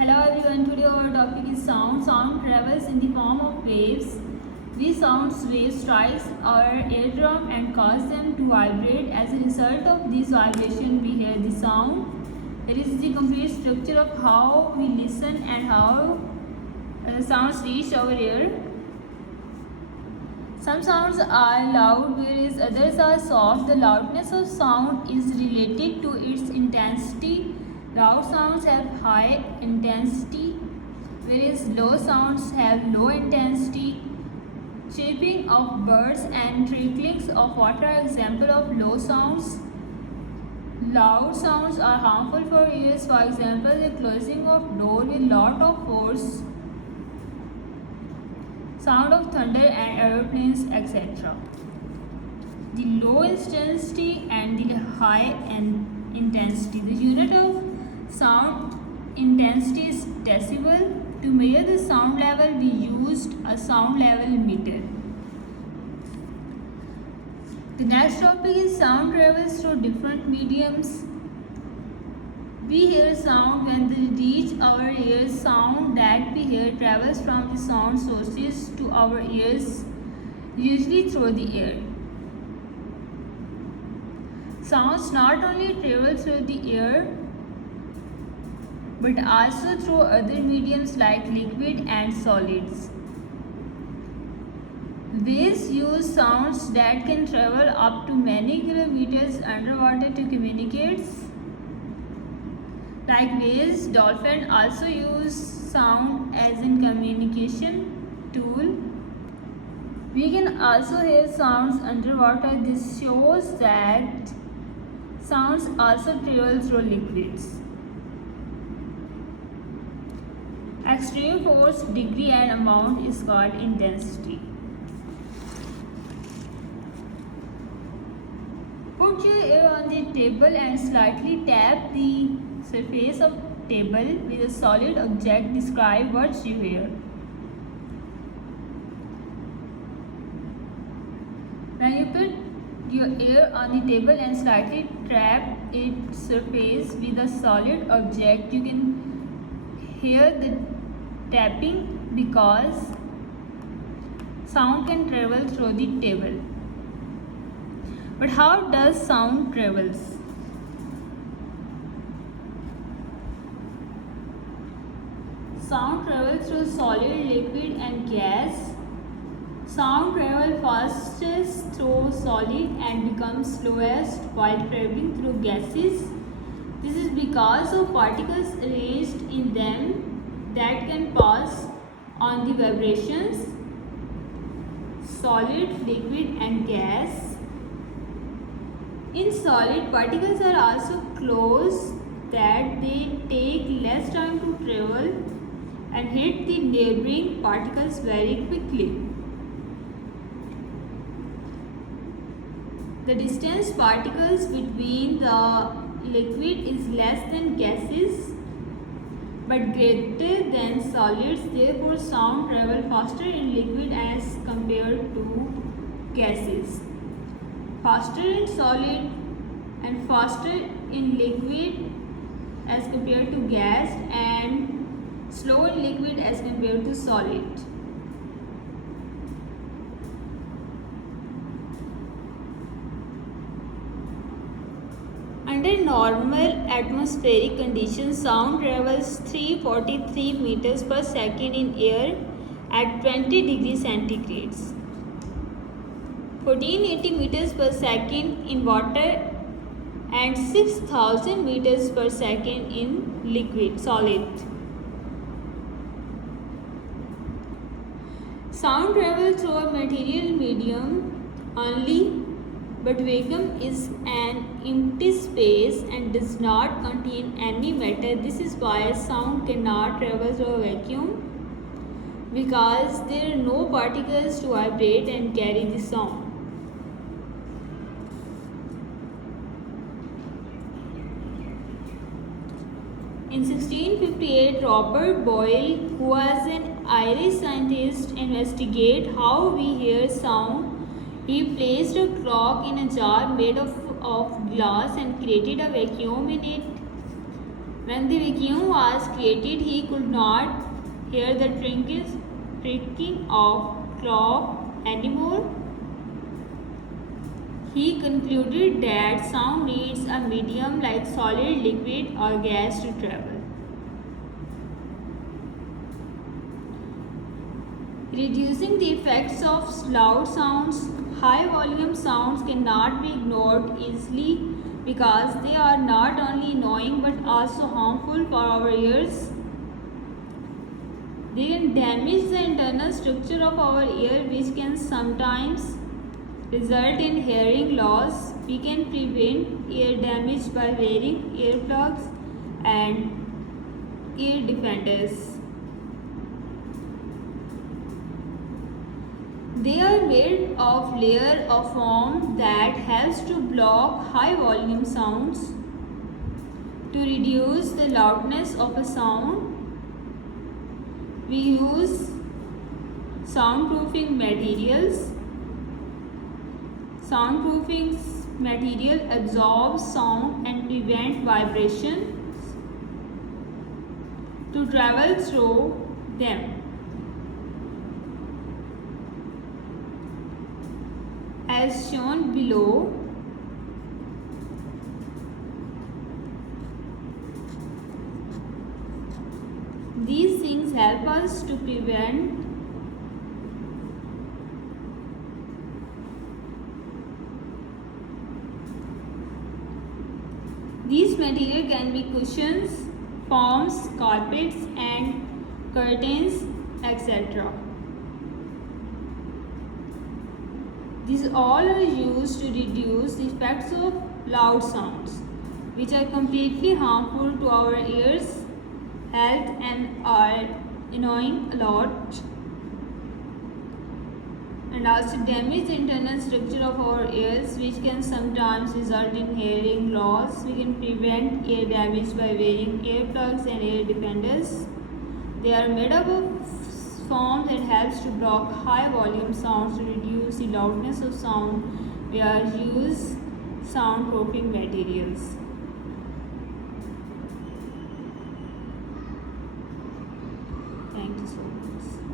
Hello everyone, today our topic is sound. Sound travels in the form of waves. These waves strike our eardrum and cause them to vibrate. As a result of this vibration, we hear the sound. It is the complete structure of how we listen and how sounds reach our ear. Some sounds are loud, whereas others are soft. The loudness of sound is related to its intensity. Loud sounds have high intensity, whereas low sounds have low intensity. Chirping of birds and tricklings of water are examples of low sounds. Loud sounds are harmful for ears. For example, the closing of door with lot of force, sound of thunder and aeroplanes, etc. The low intensity and the high intensity. The unit of sound intensity is decibel. To measure the sound level, we used a sound level meter. The next topic is sound travels through different mediums. We hear sound when they reach our ears. Sound that we hear travels from the sound sources to our ears, usually through the air. Sounds not only travel through the air, but also through other mediums like liquid and solids. Waves use sounds that can travel up to many kilometers underwater to communicate. Like whales, dolphins also use sound as a communication tool. We can also hear sounds underwater. This shows that sounds also travel through liquids. Extreme force, degree and amount is called intensity. Put your ear on the table and slightly tap the surface of table with a solid object. Describe what you hear. When you put your ear on the table and slightly tap its surface with a solid object, you can hear the tapping because sound can travel through the table. But how does sound travels? Sound travels through solid, liquid and gas. Sound travels fastest through solid and becomes slowest while traveling through gases. This is because of particles arranged in them that can pass on the vibrations. Solid, liquid and gas. In solid, particles are also close that they take less time to travel and hit the neighboring particles very quickly. The distance particles between the liquid is less than gases but greater than solids. Therefore, sound travels faster in liquid as compared to gases. Faster in solid and faster in liquid as compared to gas, and slow in liquid as compared to solid. Under normal atmospheric conditions, sound travels 343 meters per second in air at 20 degrees centigrade, 1480 meters per second in water, and 6000 meters per second in solid. Sound travels through a material medium only, but vacuum is an empty space and does not contain any matter. This is why sound cannot travel through a vacuum, because there are no particles to vibrate and carry the sound. In 1658, Robert Boyle, who was an Irish scientist, investigated how we hear sound. He placed a clock in a jar made of glass and created a vacuum in it. When the vacuum was created, he could not hear the ticking of clock anymore. He concluded that sound needs a medium like solid, liquid, or gas to travel. Reducing the effects of loud sounds, high volume sounds cannot be ignored easily because they are not only annoying but also harmful for our ears. They can damage the internal structure of our ear, which can sometimes result in hearing loss. We can prevent ear damage by wearing earplugs and ear defenders. They are made of layer of foam that helps to block high volume sounds. To reduce the loudness of a sound, we use soundproofing materials. Soundproofing material absorbs sound and prevent vibrations to travel through them. As shown below, these things help us to prevent these material can be cushions, foams, carpets and curtains, etc. These all are used to reduce the effects of loud sounds, which are completely harmful to our ears, health and are annoying a lot, and also damage the internal structure of our ears, which can sometimes result in hearing loss. We can prevent ear damage by wearing earplugs and ear defenders. They are made up of foam that helps to block high volume sounds. To reduce the loudness of sound, we are use soundproofing materials. Thank you so much.